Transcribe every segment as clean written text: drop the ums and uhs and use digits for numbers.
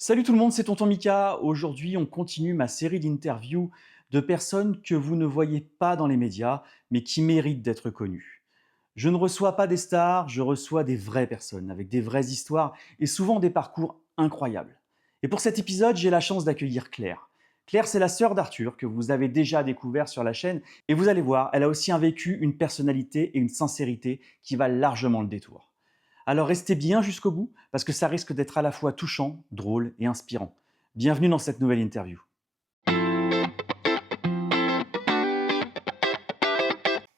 Salut tout le monde, c'est Tonton Mika. Aujourd'hui, on continue ma série d'interviews de personnes que vous ne voyez pas dans les médias, mais qui méritent d'être connues. Je ne reçois pas des stars, je reçois des vraies personnes avec des vraies histoires et souvent des parcours incroyables. Et pour cet épisode, j'ai la chance d'accueillir Claire. Claire, c'est la sœur d'Arthur que vous avez déjà découvert sur la chaîne et vous allez voir, elle a aussi un vécu, une personnalité et une sincérité qui valent largement le détour. Alors restez bien jusqu'au bout parce que ça risque d'être à la fois touchant, drôle et inspirant. Bienvenue dans cette nouvelle interview.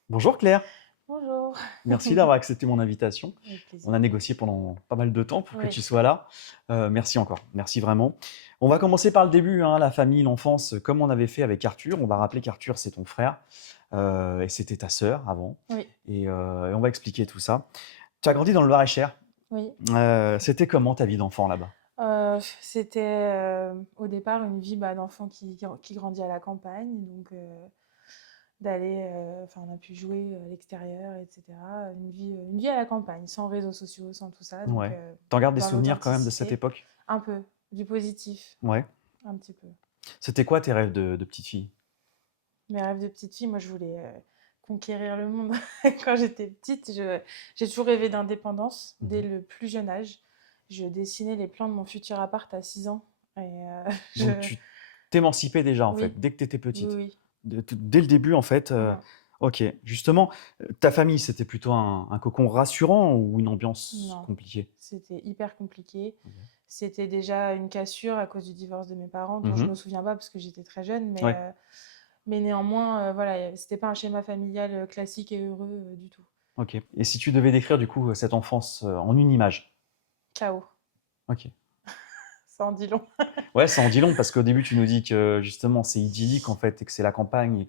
Bonjour Claire, Bonjour. merci d'avoir accepté mon invitation. Avec On plaisir. a négocié pendant pas mal de temps pour que Oui. tu sois là. Merci encore, merci vraiment. On va commencer par le début, hein, la famille, l'enfance, comme on avait fait avec Arthur. On va rappeler qu'Arthur, c'est ton frère et c'était ta sœur avant. Oui, Et on va expliquer tout ça. Tu as grandi dans le Loir-et-Cher. oui. C'était comment ta vie d'enfant là-bas? C'était, au départ une vie, d'enfant qui grandit à la campagne, donc d'aller, enfin on a pu jouer, à l'extérieur et cetera. Une vie à la campagne, sans réseaux sociaux, sans tout ça, donc Ouais. T'en gardes des dans souvenirs quand même de cette l'authenticité. époque? Un peu, du positif, Ouais. un petit peu. C'était quoi tes rêves de petite fille? Mes rêves de petite fille, moi je voulais, conquérir le monde. Quand j'étais petite, j'ai toujours rêvé d'indépendance dès Mmh. le plus jeune âge. Je dessinais les plans de mon futur appart à 6 ans et Donc je tu t'émancipais déjà en oui, fait, dès que tu étais oui, petite? oui. Dès le début en fait, Mmh. OK. Justement, ta famille, c'était plutôt un cocon rassurant ou une ambiance Non, compliquée? c'était hyper compliqué. OK. C'était déjà une cassure à cause du divorce de mes parents dont je Mmh. me souviens pas parce que j'étais très jeune, Ouais. mais néanmoins, voilà, c'était pas un schéma familial, classique et heureux, du tout. OK. Et si tu devais décrire du coup, cette enfance, en une image? Chaos, OK. ça en dit long. Ouais, ça en dit long parce qu'au début tu nous dis que justement c'est idyllique en fait et que c'est la campagne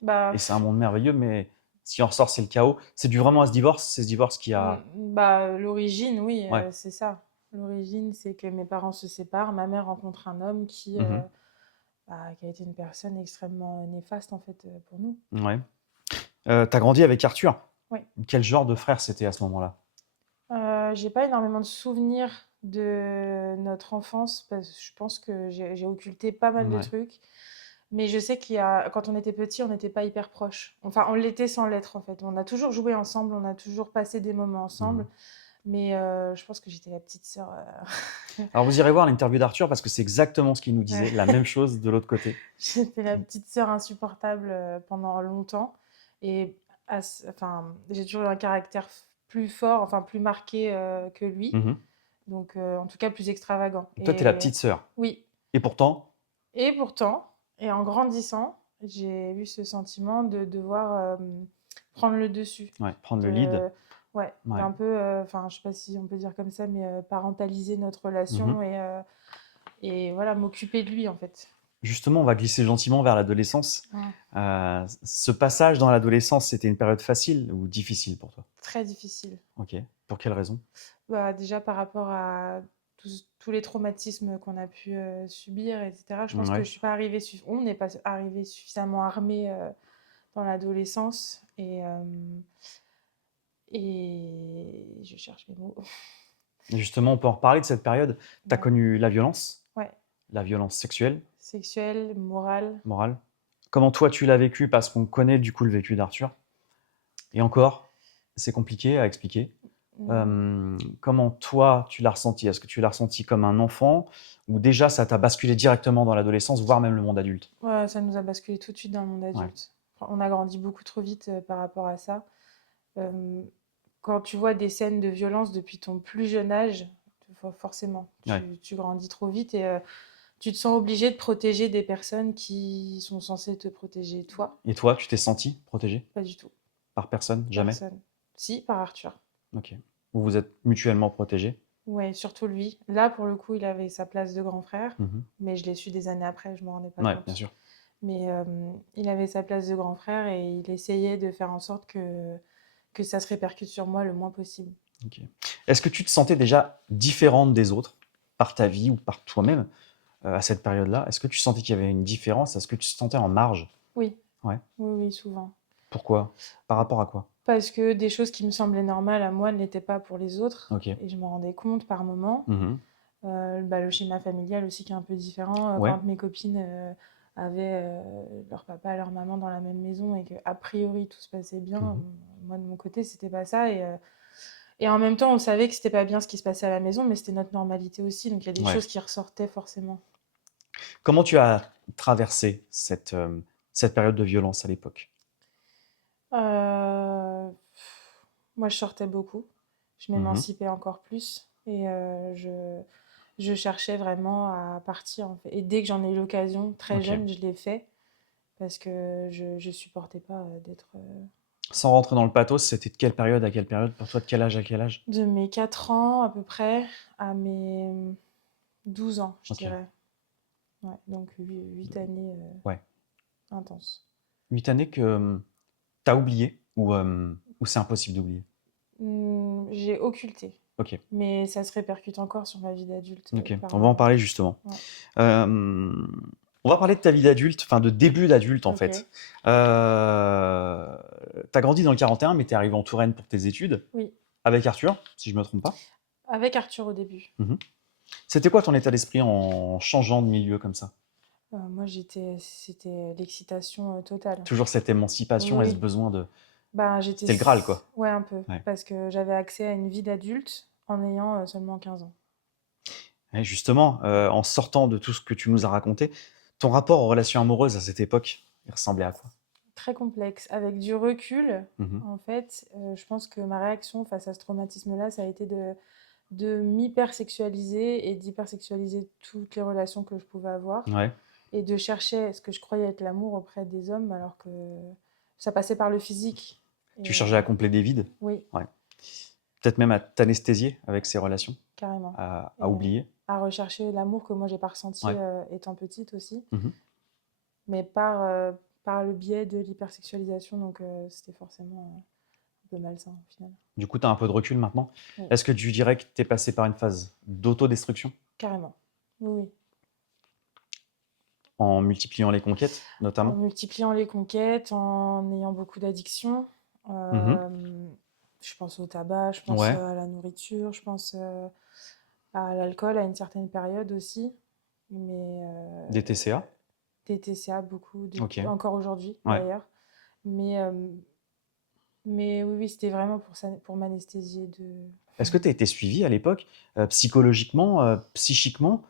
Bah et c'est un monde merveilleux, mais si on ressort, c'est le chaos. C'est dû vraiment à ce divorce? C'est ce divorce qui a L'origine, oui, ouais. c'est ça. L'origine, c'est que mes parents se séparent. Ma mère rencontre un homme Mmh. qui a été une personne extrêmement néfaste, en fait, pour nous. Ouais. Tu grandi avec Arthur. Oui. Quel genre de frère c'était à ce moment-là? J'ai pas énormément de souvenirs de notre enfance parce que je pense que j'ai occulté pas mal de Ouais. trucs. Mais je sais quand on était petits, on n'était pas hyper proches. Enfin, on l'était sans l'être, en fait. On a toujours joué ensemble, on a toujours passé des moments Mmh. ensemble, mais je pense que j'étais la petite sœur, Alors vous irez voir l'interview d'Arthur parce que c'est exactement ce qu'il nous disait, la ouais. même chose de l'autre côté. J'étais la Mmh. petite sœur insupportable, pendant longtemps et enfin, j'ai toujours eu un caractère plus fort, enfin plus marqué, que lui, Mmh. donc en tout cas plus extravagant Toi, tu es la et petite sœur oui et pourtant et pourtant et en grandissant, j'ai eu ce sentiment de devoir, prendre le dessus, ouais, prendre le lead. de ouais, Ouais. d'un peu, enfin, je sais pas si on peut dire comme ça, mais parentaliser notre Mmh. relation et voilà, m'occuper de lui, en fait. Justement, on va glisser gentiment vers l'adolescence. Mmh. Ce passage dans l'adolescence, c'était une période facile ou difficile pour toi? Très difficile. OK. Pour quelle raison? Bah, déjà par rapport à tous les traumatismes qu'on a pu, subir et cetera, je pense que Ouais. je suis pas arrivée on n'est pas arrivé suffisamment armés, dans l'adolescence et je cherche mes mots. Justement, on peut en reparler de cette période. Tu as Ouais, connu ouais, la violence sexuelle, sexuelle, morale. morale. Comment toi tu l'as vécu? Parce qu'on connaît du coup le vécu d'Arthur. Et encore, c'est compliqué à expliquer. Mmh, Comment toi tu l'as ressenti? Est-ce que tu l'as ressenti comme un enfant ou déjà ça t'a basculé directement dans l'adolescence, voire même le monde adulte? ouais, ça nous a basculé tout de suite dans le monde Ouais. adulte. On a grandi beaucoup trop vite, par rapport à ça. Hem, Quand tu vois des scènes de violence depuis ton plus jeune âge, forcément, Ouais. tu grandis trop vite et tu te sens obligé de protéger des personnes qui sont censées te protéger toi. Et toi, tu t'es senti protégé Pas du tout, par personne? Jamais? personne. Si, par Arthur. OK. Vous vous êtes mutuellement protégés? Ouais, surtout lui. Là, pour le coup, il avait sa place de grand frère, Mmh. mais je l'ai su des années après, je m'en rendais pas Ouais, bien compte. sûr. Mais il avait sa place de grand frère et il essayait de faire en sorte que ça se répercute sur moi le moins possible. OK. Est-ce que tu te sentais déjà différente des autres par ta vie ou par toi-même, à cette période-là? Est-ce que tu sentais qu'il y avait une différence? Est-ce que tu te sentais en marge? Oui, Ouais. oui, oui, souvent. Pourquoi? Par rapport à quoi? Parce que des choses qui me semblaient normales à moi ne l'étaient pas pour les autres OK. et je m'en rendais compte par moments. Mmh. Le schéma familial aussi qui est un peu différent. Ouais. Quand mes copines avaient leur papa et leur maman dans la même maison et qu'a priori tout se passait bien, Mhm. moi de mon côté c'était pas ça. Et en même temps on savait que c'était pas bien ce qui se passait à la maison, mais c'était notre normalité aussi. Donc il y a des Ouais. choses qui ressortaient forcément. Comment tu as traversé cette période de violence à l'époque? Euh, Moi je sortais beaucoup, je Mhm. m'émancipais encore plus et je cherchais vraiment à partir en fait. Et dès que j'en ai eu l'occasion, très Ok. jeune, je l'ai fait parce que je supportais pas d'être Sans rentrer dans le pathos, c'était de quelle période à quelle période? Pour toi, de quel âge à quel âge? de mes 4 ans à peu près à mes 12 ans, je Ok. dirais. Ouais, donc 8 années Ouais. intenses. 8 années que t'as oublié ou c'est impossible d'oublier? J'ai occulté, Ok. mais ça se répercute encore sur ma vie d'adulte Ok. par On va en parler justement. ouais. Euh, on va parler de ta vie d'adulte, enfin de début d'adulte en OK. fait. T'as grandi dans le 41, mais t'es arrivé en Touraine pour tes études Oui, avec Arthur, si je me trompe pas. avec Arthur au début. Mhm. C'était quoi ton état d'esprit en changeant de milieu comme ça? Moi c'était l'excitation totale. Toujours cette émancipation et ce Oui, besoin de... bah j'étais C'était le Graal, quoi. ouais un peu Ouais. parce que j'avais accès à une vie d'adulte en ayant seulement 15 ans. Et justement, en sortant de tout ce que tu nous as raconté, ton rapport aux relations amoureuses à cette époque, il ressemblait à quoi? Très complexe. Avec du recul, Mhm. en fait, je pense que ma réaction face à ce traumatisme-là, ça a été de m'hypersexualiser et d'hypersexualiser toutes les relations que je pouvais avoir Ouais. et de chercher ce que je croyais être l'amour auprès des hommes alors que ça passait par le physique. Tu Et cherchais à combler des vides? oui, Ouais. Peut-être même à t'anesthésier avec ces relations, carrément. à Et oublier? à rechercher l'amour que moi j'ai pas ressenti Ouais. étant petite aussi, Mhm. mais par le biais de l'hypersexualisation, donc c'était forcément un peu malsain au final. Du coup, tu as un peu de recul maintenant. Oui, Est-ce que tu dirais que tu es passé par une phase d'autodestruction carrément. Oui, oui. en multipliant les conquêtes, En notamment? multipliant les conquêtes, en ayant beaucoup d'addictions. Mhm. Je pense au tabac, je pense Ouais. à la nourriture, je pense à l'alcool à une certaine période aussi. Mais Des TCA? des TCA beaucoup, Ok. encore aujourd'hui Ouais. d'ailleurs. Mais, euh, mais oui, oui, c'était vraiment pour m'anesthésier de... Est-ce que tu as été suivi à l'époque, psychologiquement, psychiquement?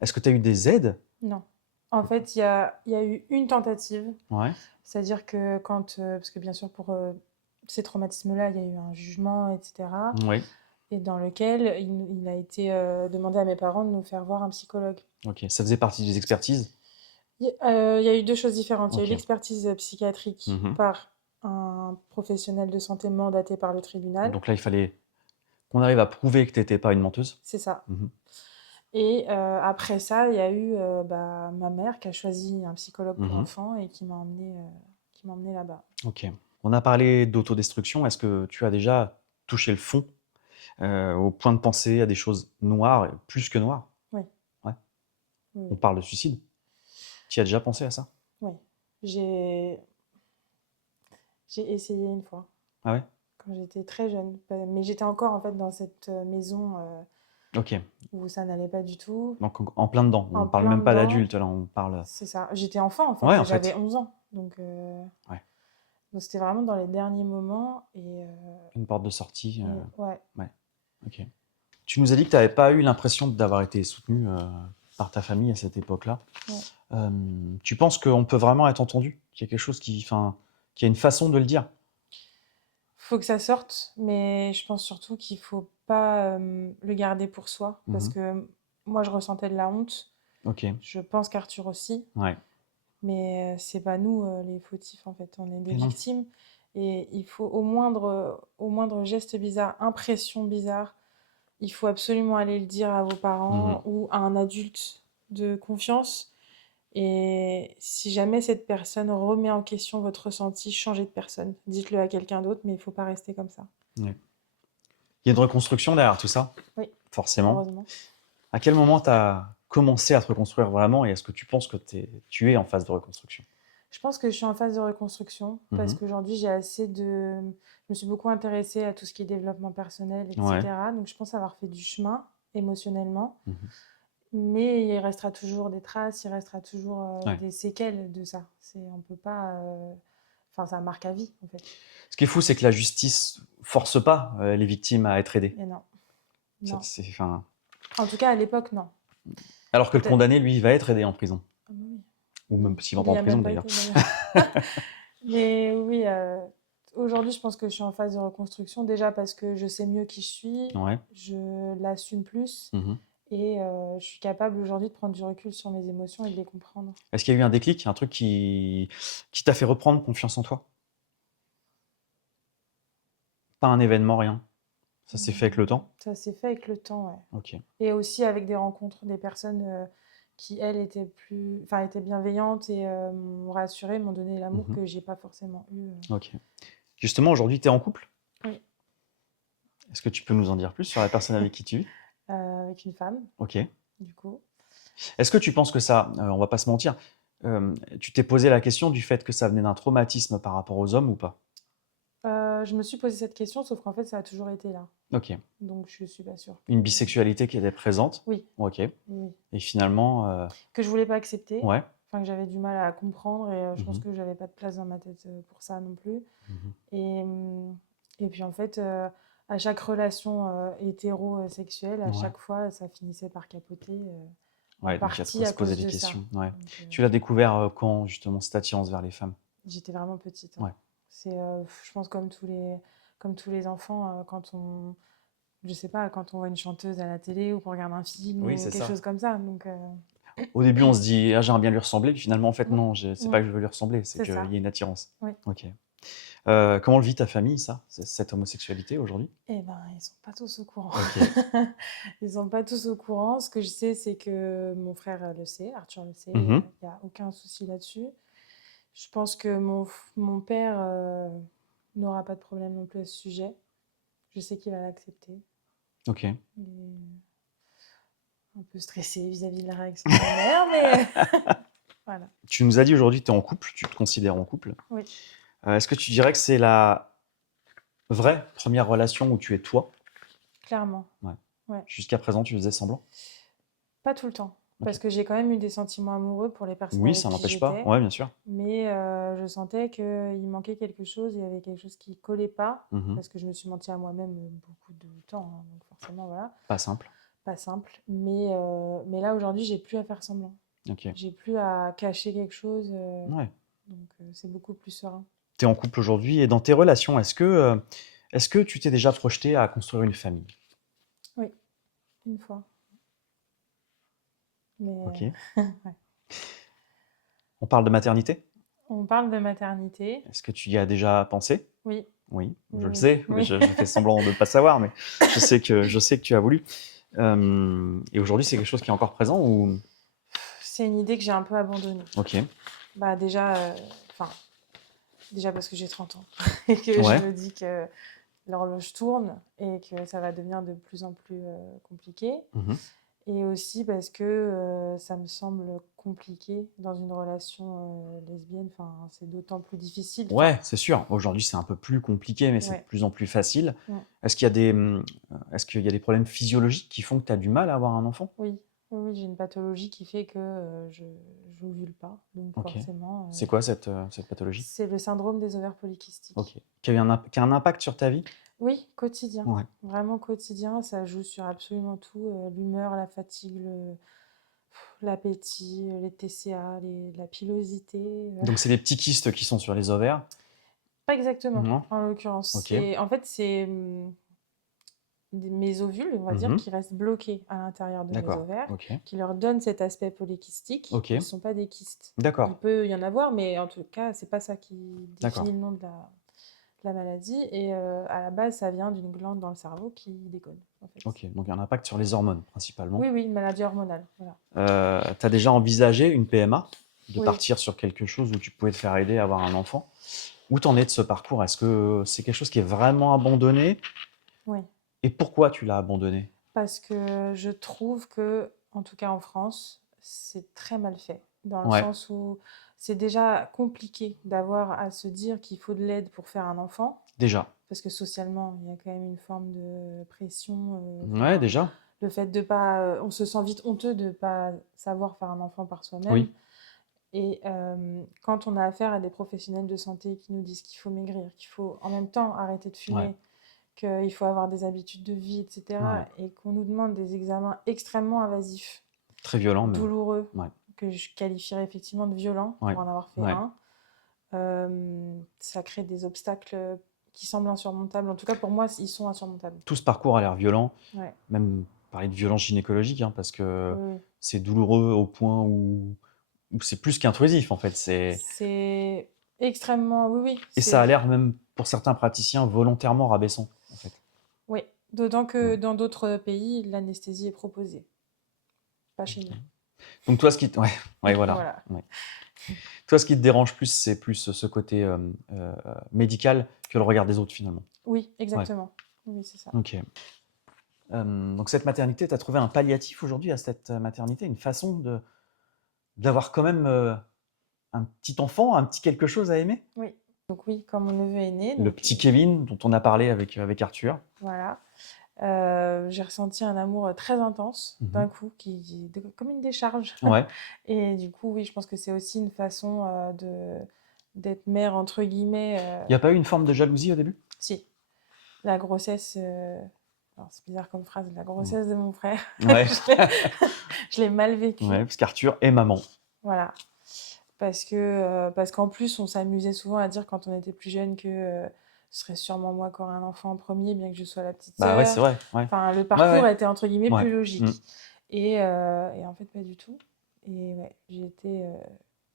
Est-ce que tu as eu des aides? Non. En fait, il y a eu une tentative. Ouais. C'est-à-dire que quand... parce que bien sûr, pour ces traumatismes-là, il y a eu un jugement, etc. Oui. Et dans lequel il a été demandé à mes parents de nous faire voir un psychologue. Ok. Ça faisait partie des expertises? Il y a eu deux choses différentes. Il y a eu Ok. l'expertise psychiatrique Mhm. par un professionnel de santé mandaté par le tribunal. Donc là, il fallait qu'on arrive à prouver que tu n'étais pas une menteuse. C'est ça. Mhm. Et après ça, il y a eu ma mère qui a choisi un psychologue pour Mhm. enfants et qui m'a emmené là-bas. Ok. On a parlé d'autodestruction. Est-ce que tu as déjà touché le fond, au point de penser à des choses noires, plus que noires? Oui, Ouais. oui, On oui. parle de suicide. Tu y as déjà pensé à ça? Oui. J'ai j'ai essayé une fois Ah ouais? quand j'étais très jeune, mais j'étais encore en fait dans cette maison Ok. où ça n'allait pas du tout, Donc en plein dedans. On en parle plein même pas dedans. d'adulte là. On parle. C'est ça. J'étais enfant en Ouais, fait en et j'avais fait. 11 ans. Ouais. Donc c'était vraiment dans les derniers moments. Une porte de sortie. Et ouais, Ouais. Ok. Tu nous as dit que tu n'avais pas eu l'impression d'avoir été soutenu par ta famille à cette époque-là. ouais. Euh, Tu penses qu'on peut vraiment être entendu? Qu'il y a quelque chose qui, enfin, qu'il y a une façon de le dire? Faut que ça sorte, mais je pense surtout qu'il faut pas le garder pour soi parce Mhm. que moi je ressentais de la honte. Ok. Je pense qu'Arthur aussi, Ouais. mais c'est pas nous les fautifs en fait. On est des Mais non. victimes et il faut au moindre geste bizarre, impression bizarre, il faut absolument aller le dire à vos Mhm. parents ou à un adulte de confiance. Et si jamais cette personne remet en question votre ressenti, changez de personne. Dites-le à quelqu'un d'autre, mais il ne faut pas rester comme ça. Ouais. Il y a une reconstruction derrière tout ça, Oui, forcément. heureusement. À quel moment tu as commencé à te reconstruire vraiment et est-ce que tu penses que tu es en phase de reconstruction? Je pense que je suis en phase de reconstruction parce Mhm. qu'aujourd'hui, j'ai assez de... Je me suis beaucoup intéressée à tout ce qui est développement personnel, Ouais. etc. Donc, je pense avoir fait du chemin émotionnellement, Mmh. mais il restera toujours des traces, il restera toujours Ouais. des séquelles de ça. On peut pas, enfin, ça marque à vie, en fait. Ce qui est fou, c'est que la justice force pas, les victimes à être aidées. Mais non, Ça, non. c'est enfin En tout cas, à l'époque, non. alors que le Peut-être. condamné, lui, il va être aidé en prison. Ah bah oui. Ou même s'il va Il pas y en a prison même pas d'ailleurs. été d'ailleurs. Mais oui, aujourd'hui, je pense que je suis en phase de reconstruction. Déjà parce que je sais mieux qui je suis, Ouais. je l'assume plus Mmh. et je suis capable aujourd'hui de prendre du recul sur mes émotions et de les comprendre. Est-ce qu'il y a eu un déclic, un truc qui t'a fait reprendre confiance en toi? Pas un événement, rien? Ça s'est fait avec le temps? Ça s'est fait avec le temps, ouais. OK. Et aussi avec des rencontres, des personnes qui, elles, étaient bienveillantes et m'ont rassurée, m'ont donné l'amour Mmh. que j'ai pas forcément eu. OK. Justement, aujourd'hui, tu es en couple? Oui, Est-ce que tu peux nous en dire plus sur la personne avec qui tu vis? avec une femme, OK. du coup. Est-ce que tu penses que ça, on va pas se mentir, tu t'es posé la question du fait que ça venait d'un traumatisme par rapport aux hommes ou pas? Je me suis posé cette question, sauf qu'en fait, ça a toujours été là. OK. Donc, je suis pas sûre que. Une bisexualité qui était présente? Oui, OK. oui. Et finalement, Que je voulais pas accepter, ouais. enfin, que j'avais du mal à comprendre et je pense Mmh. que j'avais pas de place dans ma tête pour ça non plus. Mmh. Et puis en fait, à chaque relation hétérosexuelle, à Ouais. chaque fois, ça finissait par capoter, en Ouais, donc il y a de partie quoi à se poser cause des de ça. questions. Ouais. Donc, Tu l'as découvert, quand justement cette attirance vers les femmes? j'étais vraiment petite, hein. Ouais. Je pense comme tous les enfants, je sais pas, quand on voit une chanteuse à la télé ou qu'on regarde un film Oui, ou c'est quelque ça. chose comme ça. Donc, Au début, on se dit: «Ah, j'aimerais bien lui ressembler», puis finalement, en fait, mmh, non, c'est pas mmh, que je veux lui ressembler, c'est c'est qu'il ça, y a une attirance. oui. OK. Comment le vit ta famille ça, cette homosexualité aujourd'hui? Eh ben, ils sont pas tous au courant. OK. Ils sont pas tous au courant. Ce que je sais, c'est que mon frère le sait, Arthur le sait, Mmh. il y a aucun souci là-dessus. Je pense que mon père n'aura pas de problème non plus à ce sujet. Je sais qu'il va l'accepter. OK. Il est un peu stressé vis-à-vis de la réaction de ma mère, mais voilà. Tu nous as dit aujourd'hui que tu es en couple, tu te considères en couple. Oui, Est-ce que tu dirais que c'est la vraie première relation où tu es toi? clairement. Ouais. Ouais. Jusqu'à présent, tu faisais semblant? Pas tout le temps, OK. parce que j'ai quand même eu des sentiments amoureux pour les personnes Oui, avec ça qui n'empêche pas. j'étais. Ouais, bien sûr. Mais je sentais qu'il manquait quelque chose, il y avait quelque chose qui collait pas, Mmh. parce que je me suis menti à moi-même beaucoup de temps, hein, donc forcément, voilà, Pas simple. pas simple. Mais là, aujourd'hui, j'ai plus à faire semblant. OK. J'ai plus à cacher quelque chose, Ouais. donc c'est beaucoup plus serein. Tu es en couple aujourd'hui et dans tes relations, est-ce que tu t'es déjà projeté à construire une famille? Oui, une fois. Mais OK. ouais. On parle de maternité? On parle de maternité. Est-ce que tu y as déjà pensé? Oui, Oui, je oui, le oui, sais, mais oui. je fais semblant de ne pas savoir, mais je sais que tu as voulu. Et aujourd'hui, c'est quelque chose qui est encore présent ou? C'est une idée que j'ai un peu abandonnée. OK. Bah enfin, déjà parce que j'ai 30 ans et que je Ouais. me dis que l'horloge tourne et que ça va devenir de plus en plus compliqué. Mmh. Et aussi parce que ça me semble compliqué dans une relation lesbienne. Enfin, c'est d'autant plus difficile. Enfin, Ouais, c'est sûr. Aujourd'hui, c'est un peu plus compliqué, mais c'est de ouais. plus en plus facile. Mm. Est-ce qu'il y a est-ce qu'il y a des problèmes physiologiques qui font que tu as du mal à avoir un enfant? Oui, oui, oui, j'ai une pathologie qui fait que je n'ovule pas. Donc OK. forcément, C'est quoi cette pathologie? c'est le syndrome des ovaires OK. polykystiques. Qui a un impact sur ta vie? Oui, quotidien. Ouais. Vraiment quotidien. Ça joue sur absolument tout. L'humeur, la fatigue, l'appétit, les TCA, la pilosité. Donc c'est des petits kystes qui sont sur les ovaires? Pas exactement, Non? en l'occurrence. OK. En fait, c'est mes ovules, on va dire, Mmh. qui restent bloqués à l'intérieur de mes D'accord. ovaires, OK. qui leur donnent cet aspect polykystique, OK. qui ne sont pas des kystes. Il D'accord. peut y en avoir, mais en tout cas, c'est pas ça qui D'accord. définit le nom de la maladie. Et à la base, ça vient d'une glande dans le cerveau qui déconne, en fait. OK. Donc il y a un impact sur les hormones principalement. Oui, oui, une maladie hormonale, voilà. Tu as déjà envisagé une PMA? De Oui, partir sur quelque chose où tu pouvais te faire aider à avoir un enfant? Où t'en es de ce parcours? Est-ce que c'est quelque chose qui est vraiment abandonné? oui. Et pourquoi tu l'as abandonné? Parce que je trouve que, en tout cas en France, c'est très mal fait. Dans le Ouais, sens où c'est déjà compliqué d'avoir à se dire qu'il faut de l'aide pour faire un enfant. déjà. Parce que socialement, il y a quand même une forme de pression. Ouais, Enfin, déjà. le fait de pas, on se sent vite honteux de pas savoir faire un enfant par soi-même. Oui, Et quand on a affaire à des professionnels de santé qui nous disent qu'il faut maigrir, qu'il faut en même temps arrêter de ouais, fumer, qu'il faut avoir des habitudes de vie, ouais. etc., et qu'on nous demande des examens extrêmement invasifs, Très violent même. douloureux, Ouais, que je qualifierais effectivement de violents ouais, pour en avoir fait ouais. un, ça crée des obstacles qui semblent insurmontables. En tout cas, pour moi, ils sont insurmontables. Tout ce parcours a l'air violent, Ouais, même parler de violence gynécologique, hein, parce que oui, oui. c'est douloureux au point où c'est plus qu'intrusif en fait. C'est extrêmement, oui, oui, Et ça c'est, a l'air même pour certains praticiens volontairement rabaissant en fait. oui. D'autant Mm. que dans d'autres pays, l'anesthésie est proposée, pas chez Ok. nous. Donc toi, ouais, ouais, voilà. Voilà. Ouais. Toi, ce qui te dérange plus, c'est plus ce côté médical que le regard des autres finalement. Oui, Ouais. exactement. Oui, c'est ça. Ok. Donc cette maternité, tu as trouvé un palliatif aujourd'hui à cette maternité, une façon d'avoir quand même un petit enfant, un petit quelque chose à aimer. Oui. Donc oui, quand mon neveu est né, Le donc petit Kevin dont on a parlé avec Arthur. voilà, j'ai ressenti un amour très intense Mhm. d'un coup, comme une décharge. Ouais, Et du coup, oui, je pense que c'est aussi une façon d'être mère entre guillemets. il n'y a pas eu une forme de jalousie au début? Si, la grossesse. Alors, c'est bizarre comme phrase, la Mm. grossesse de mon frère. Ouais, Je l'ai mal ouais, vécue. parce qu'Arthur est maman. Voilà. Parce qu'en plus, on s'amusait souvent à dire quand on était plus jeune que ce serait sûrement moi qui aurais un enfant en premier, bien que je sois la petite Bah ouais, c'est sœur. vrai. Ouais, Enfin, le ouais, parcours ouais, était entre guillemets ouais. plus Mm. logique. Et en fait, pas du tout. Et ouais,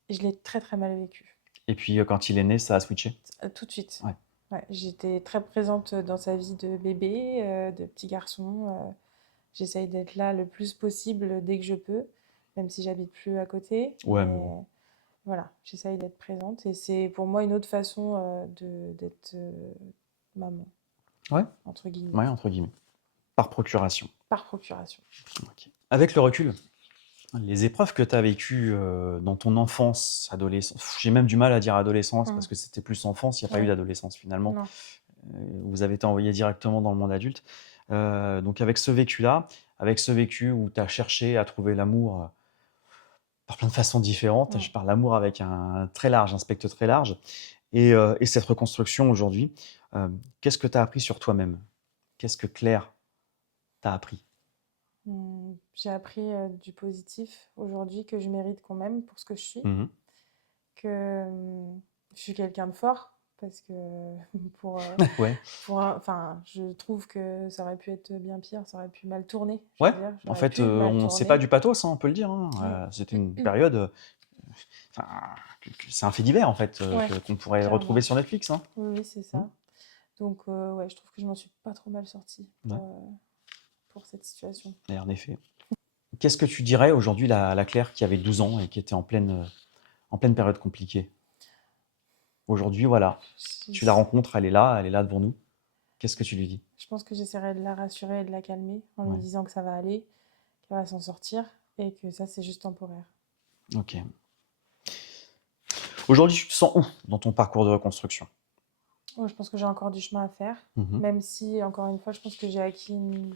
je l'ai très très mal vécu. Et puis quand il est né, ça a switché. Tout de suite. Ouais. Ouais, j'étais très présente dans sa vie de bébé, de petit garçon. J'essaye d'être là le plus possible dès que je peux, même si j'habite plus à côté. Ouais, mais bon. Mais voilà, j'essaye d'être présente et c'est pour moi une autre façon d'être maman, Ouais, entre guillemets, ouais, entre guillemets. Par procuration. par procuration. Ok. Avec le recul, les épreuves que tu as vécues dans ton enfance, adolescence, j'ai même du mal à dire adolescence parce que c'était plus enfance, il n'y a pas eu Ouais, d'adolescence finalement. non. Vous avez été envoyé directement dans le monde adulte. Donc avec ce vécu-là, avec ce vécu où tu as cherché à trouver l'amour par plein de façons différentes, Mm. je parle l'amour avec un spectre très large, et cette reconstruction aujourd'hui, euh, qu'est-ce que tu as appris sur toi-même? Qu'est-ce que Claire t'a appris? J'ai appris du positif aujourd'hui que je mérite qu'on m'aime pour ce que je suis, Mhm. que je suis quelqu'un de fort parce que pour, Ouais, enfin, je trouve que ça aurait pu être bien pire, ça aurait pu mal tourner, je ouais. veux dire, En j'aurais fait, pu mal c'est pas tourner. du pathos, hein, on peut le dire, hein. Mm. C'était une période, enfin, c'est un fait divers en fait, Ouais, qu'on pourrait retrouver clairement. sur Netflix, hein. Oui, oui, c'est Mm. ça. Donc, ouais, je trouve que je m'en suis pas trop mal sortie Ouais. pour cette situation. Et en effet. Qu'est-ce que tu dirais aujourd'hui, la Claire qui avait 12 ans et qui était en pleine période compliquée? Aujourd'hui, voilà, tu la Je, rencontres, elle est là devant nous. Qu'est-ce que tu lui dis? je pense que j'essaierai de la rassurer et de la calmer en lui Ouais, disant que ça va aller, qu'elle va s'en sortir et que ça, c'est juste temporaire. ok. Aujourd'hui, tu te sens où dans ton parcours de reconstruction? Ouais, je pense que j'ai encore du chemin à faire, Mhm. même si, encore une fois, je pense que j'ai acquis une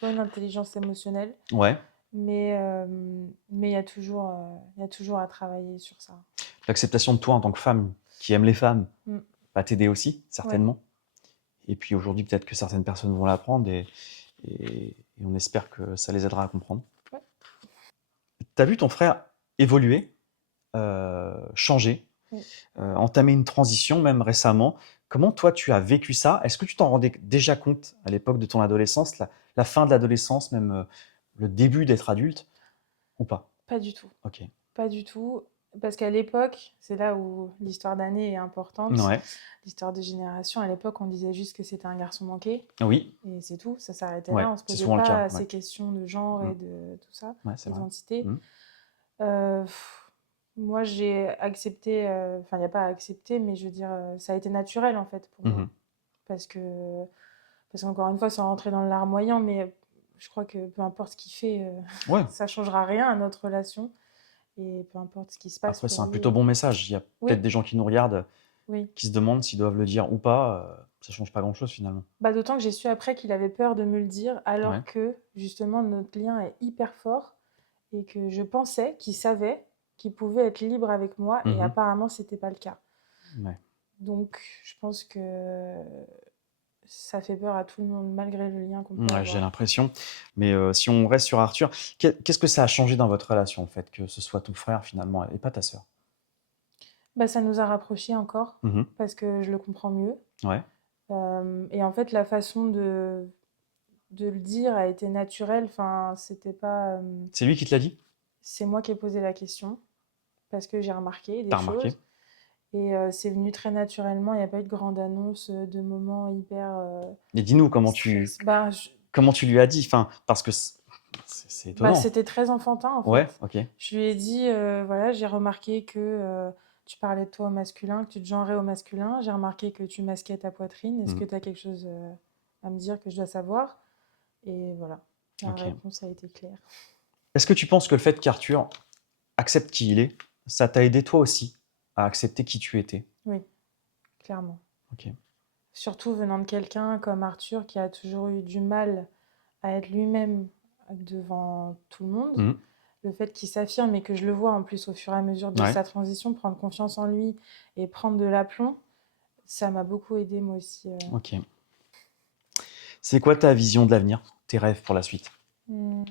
bonne intelligence émotionnelle, Ouais, mais il y a toujours à travailler sur ça. l'acceptation de toi en tant que femme qui aime les femmes Mm. va t'aider aussi, Ouais. certainement. Et puis aujourd'hui, peut-être que certaines personnes vont l'apprendre et on espère que ça les aidera à comprendre. Ouais. Tu as vu ton frère évoluer, changer, Oui. entamer une transition même récemment. Comment toi tu as vécu ça? Est-ce que tu t'en rendais déjà compte à l'époque de ton adolescence, la fin de l'adolescence, même le début d'être adulte, ou pas? Pas du tout. Ok. Pas du tout. Parce qu'à l'époque, c'est là où l'histoire d'année est importante, Ouais. l'histoire de génération. À l'époque, on disait juste que c'était un garçon manqué, Oui. et c'est tout, ça s'arrêtait Ouais. là. On se C'est posait souvent le cas. pas Ouais. ces questions de genre Mm. et de tout ça, Ouais, c'est vrai. d'identité. Mm. Moi, j'ai accepté, enfin, il n'y a pas à accepter, mais je veux dire, ça a été naturel en fait pour moi. Mhm. Parce que, parce qu'encore une fois, sans rentrer dans le larmoyant, mais je crois que peu importe ce qu'il fait, Ouais. ça changera rien à notre relation. Et peu importe ce qui se passe Après, c'est pour un lui. plutôt bon message. Il y a peut-être Oui, des gens qui nous regardent, oui, qui se demandent s'ils doivent le dire ou pas. Ça change pas grand-chose finalement. Bah, d'autant que j'ai su après qu'il avait peur de me le dire, Ouais. alors que justement notre lien est hyper fort et que je pensais qu'il savait qu'il pouvait être libre avec moi et Mmh. apparemment c'était pas le cas. Ouais. Donc je pense que ça fait peur à tout le monde malgré le lien qu'on peut Ouais, j'ai avoir. l'impression. Mais, si on reste sur Arthur, qu'est-ce que ça a changé dans votre relation, en fait, que ce soit ton frère finalement et pas ta sœur? Bah, ça nous a rapprochés encore Mmh. parce que je le comprends mieux. Ouais. Et en fait la façon de le dire a été naturelle, enfin c'était pas, C'est lui qui te l'a dit? c'est moi qui ai posé la question parce que j'ai remarqué des T'as remarqué? choses. Et c'est venu très naturellement, il y a pas eu de grande annonce, de moments hyper, Et dis-nous stress comment tu lui as dit? Enfin, parce que c'est bah, étonnant. c'était très enfantin, en Ouais, fait. OK. Je lui ai dit, voilà: «J'ai remarqué que, tu parlais de toi au masculin, que tu te genrais au masculin. J'ai remarqué que tu masquais ta poitrine. Est-ce Mmh. que tu as quelque chose, à me dire que je dois savoir?» Et voilà, la OK. réponse a été claire. Est-ce que tu penses que le fait qu'Arthur accepte qui il est, ça t'a aidé toi aussi à accepter qui tu étais? Oui, clairement. OK. Surtout venant de quelqu'un comme Arthur qui a toujours eu du mal à être lui-même devant tout le monde. Mmh. Le fait qu'il s'affirme et que je le vois en plus au fur et à mesure de Ouais, sa transition, prendre confiance en lui et prendre de l'aplomb, ça m'a beaucoup aidée moi aussi. OK. C'est quoi ta vision de l'avenir? Tes rêves pour la suite? Mmh,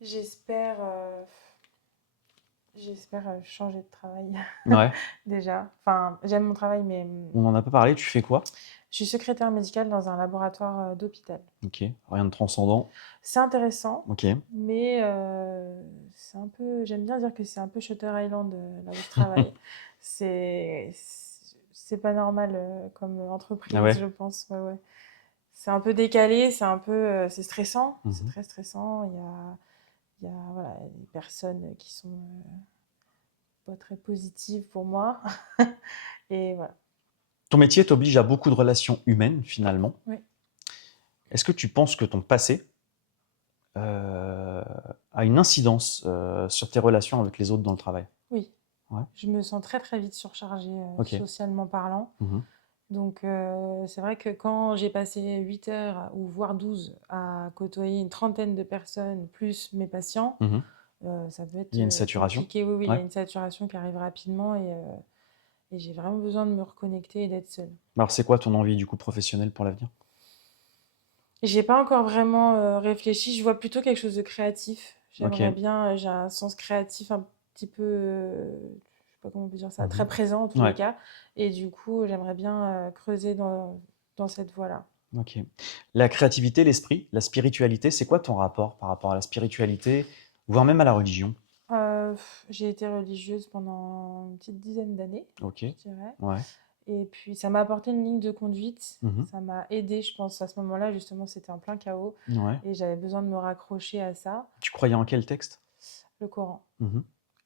j'espère, changer de travail Ouais, déjà. Enfin, j'aime mon travail, mais on en a pas parlé, tu fais quoi? je suis secrétaire médicale dans un laboratoire, d'hôpital. OK, rien de transcendant. C'est intéressant, OK. mais c'est un peu j'aime bien dire que c'est un peu Shutter Island, là où je travaille. C'est pas normal, comme Ah entreprise, ouais? je pense. Ouais, ouais. C'est un peu décalé, c'est un peu, c'est stressant, c'est Mmh. très stressant. Il y a voilà, des personnes qui sont, pas très positives pour moi et voilà. Ton métier t'oblige à beaucoup de relations humaines, finalement. Oui, Est-ce que tu penses que ton passé, a une incidence, sur tes relations avec les autres dans le travail? oui. Ouais, Je me sens très, très vite surchargée, OK. socialement parlant. Mmh. Donc c'est vrai que quand j'ai passé 8 heures ou voire 12 à côtoyer une trentaine de personnes plus mes patients, Mmh. ça peut Il être, y a une saturation? compliqué. Oui, oui, il y Ouais. a une saturation qui arrive rapidement et j'ai vraiment besoin de me reconnecter et d'être seule. Alors c'est quoi ton envie, du coup, professionnelle pour l'avenir? J'ai pas encore vraiment, réfléchi, je vois plutôt quelque chose de créatif. J'aimerais OK. bien, j'ai un sens créatif un petit peu, je sais pas comment on peut dire ça, Mmh. très présent en tous les Ouais, cas et du coup, j'aimerais bien, creuser dans cette voie-là. OK. La créativité, l'esprit, la spiritualité, c'est quoi ton rapport par rapport à la spiritualité, voire même à la religion? J'ai été religieuse pendant une petite dizaine d'années, OK. je dirais Ouais. et puis ça m'a apporté une ligne de conduite. Mmh. Ça m'a aidée, je pense, à ce moment-là, justement, c'était en plein chaos Ouais. et j'avais besoin de me raccrocher à ça, Tu croyais en quel texte? le Coran. Mmh.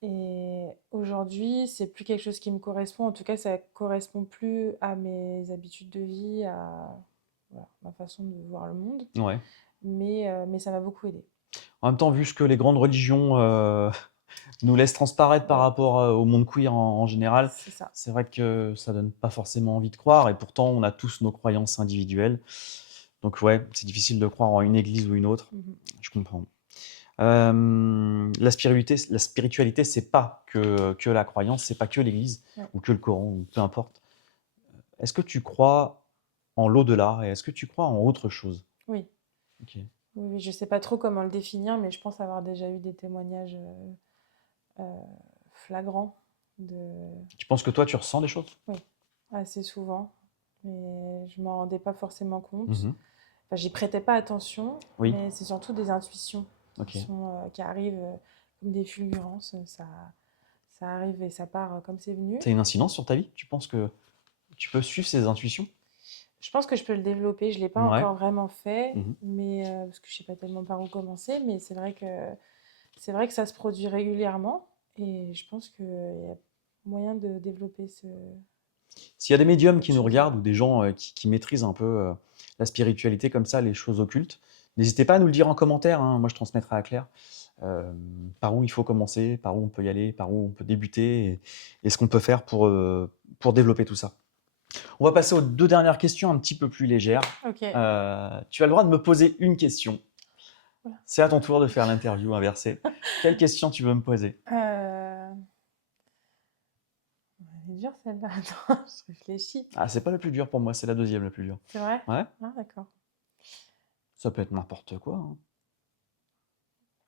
Et aujourd'hui, c'est plus quelque chose qui me correspond. En tout cas, ça correspond plus à mes habitudes de vie, à voilà, ma façon de voir le monde, Ouais. mais ça m'a beaucoup aidée. En même temps, vu ce que les grandes religions, nous laissent transparaître par Oui, rapport, au monde queer en général, c'est ça. c'est vrai que ça donne pas forcément envie de croire et pourtant on a tous nos croyances individuelles. Donc ouais, c'est difficile de croire en une église ou une autre, Mmh. je comprends. La spiritualité, c'est pas que la croyance, c'est pas que l'église Ouais, ou que le Coran ou peu importe. Est-ce que tu crois en l'au-delà et est-ce que tu crois en autre chose? oui. OK. Oui, oui, je sais pas trop comment le définir, mais je pense avoir déjà eu des témoignages, flagrants de Tu penses que toi, tu ressens des choses? oui, assez souvent, mais je m'en rendais pas forcément compte. Mmh. Enfin, j'y prêtais pas attention, Oui, mais c'est surtout des intuitions OK. qui arrivent, comme des fulgurances, ça arrive et ça part, comme c'est venu. Tu as une incidence sur ta vie? Tu penses que tu peux suivre ces intuitions? Je pense que je peux le développer, je l'ai pas Ouais. encore vraiment fait, Mmh. mais parce que je sais pas tellement par où commencer, mais c'est vrai que ça se produit régulièrement et je pense qu'il y a moyen de développer S'il y a des médiums cette qui nous chose-là. regardent ou des gens, qui maîtrisent un peu, la spiritualité comme ça, les choses occultes, n'hésitez pas à nous le dire en commentaire, hein. Moi, je transmettrai à Claire, par où il faut commencer, par où on peut y aller, par où on peut débuter et ce qu'on peut faire pour développer tout ça. On va passer aux 2 dernières questions un petit peu plus légères. OK. Tu as le droit de me poser une question. Voilà. C'est à ton tour de faire l'interview inversée. Quelle question tu veux me poser? Elle est dure celle-là. Attends, je réfléchis. Ah, c'est pas la plus dure pour moi, c'est la deuxième la plus dure. C'est vrai? Ouais, Ah d'accord. ça peut être n'importe quoi, hein.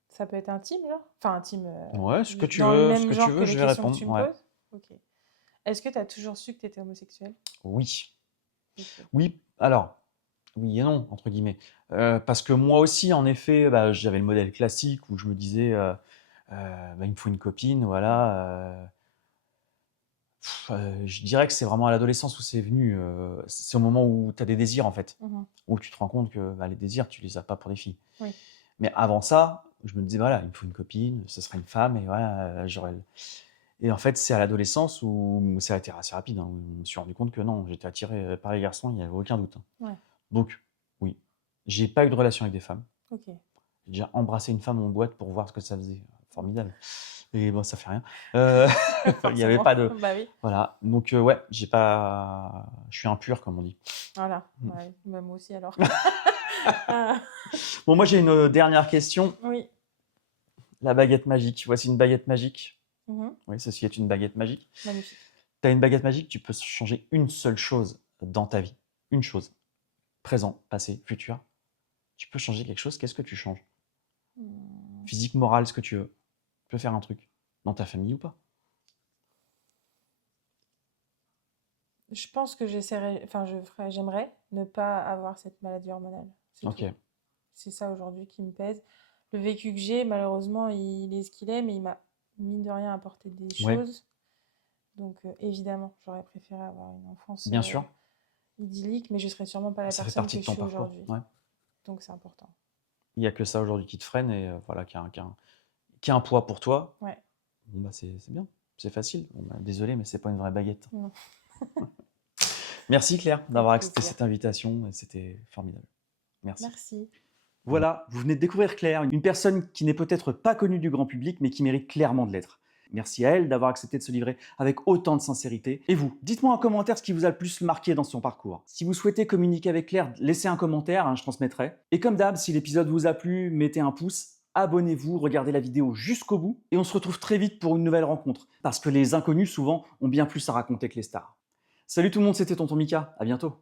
Ça peut être intime, genre? Enfin intime, Ouais, ce que tu dans le veux, même genre que les je vais questions que répondre. tu me Ouais. poses? OK. Est-ce que tu as toujours su que tu étais homosexuel? Oui. OK. Oui, alors, oui et non, entre guillemets. Parce que moi aussi, en effet, bah, j'avais le modèle classique où je me disais, bah, il me faut une copine, voilà. Je dirais que c'est vraiment à l'adolescence où c'est venu. C'est au moment où tu as des désirs, en fait. Mmh. Où tu te rends compte que bah, les désirs, tu les as pas pour des filles. Oui. Mais avant ça, je me disais, voilà, il me faut une copine, ce sera une femme, et voilà, Et en fait, c'est à l'adolescence où ça a été assez rapide, hein, où je me suis rendu compte que non, j'étais attiré par les garçons, il n'y avait aucun doute, hein. Ouais. Donc, oui, j'ai pas eu de relation avec des femmes. OK. J'ai déjà embrassé une femme en boîte pour voir ce que ça faisait. Formidable. Et bon, ça fait rien. Euh, il n'y avait Forcément. pas de. Bah oui. Voilà. Donc, ouais, j'ai pas. Je suis impur, comme on dit. Voilà. Mm. Ouais, bah moi aussi alors. Ah, Bon, moi, j'ai une dernière question. oui. La baguette magique. Voici une baguette magique. Mmh. Oui, ceci est une baguette magique. Magnifique. Tu as une baguette magique, tu peux changer une seule chose dans ta vie. Une chose. Présent, passé, futur. Tu peux changer quelque chose, qu'est-ce que tu changes? Mmh. Physique, morale, ce que tu veux. Tu peux faire un truc. Dans ta famille ou pas? Je pense que j'aimerais ne pas avoir cette maladie hormonale, c'est Ok. tout. C'est ça aujourd'hui qui me pèse. Le vécu que j'ai, malheureusement, il est ce qu'il est, mais il m'a, mine de rien, apporté des Ouais, choses. Donc, évidemment, j'aurais préféré avoir une enfance bien sûr. idyllique, mais je serais sûrement pas la Ça fait personne partie que de je ton suis parcours. aujourd'hui. Ouais. Donc, c'est important. Il n'y a que ça aujourd'hui qui te freine et voilà, qui a un poids pour toi. Ouais. Bon, bah, c'est bien. C'est facile. Bon, bah, désolé, mais c'est pas une vraie baguette. Mm. Merci Claire Avec d'avoir accepté plaisir. cette invitation. C'était formidable. Merci. Merci. Voilà, vous venez de découvrir Claire, une personne qui n'est peut-être pas connue du grand public, mais qui mérite clairement de l'être. Merci à elle d'avoir accepté de se livrer avec autant de sincérité. Et vous, dites-moi en commentaire ce qui vous a le plus marqué dans son parcours. Si vous souhaitez communiquer avec Claire, laissez un commentaire, je transmettrai. Et comme d'hab, si l'épisode vous a plu, mettez un pouce, abonnez-vous, regardez la vidéo jusqu'au bout, et on se retrouve très vite pour une nouvelle rencontre, parce que les inconnus, souvent, ont bien plus à raconter que les stars. Salut tout le monde, c'était Tonton Mika, à bientôt.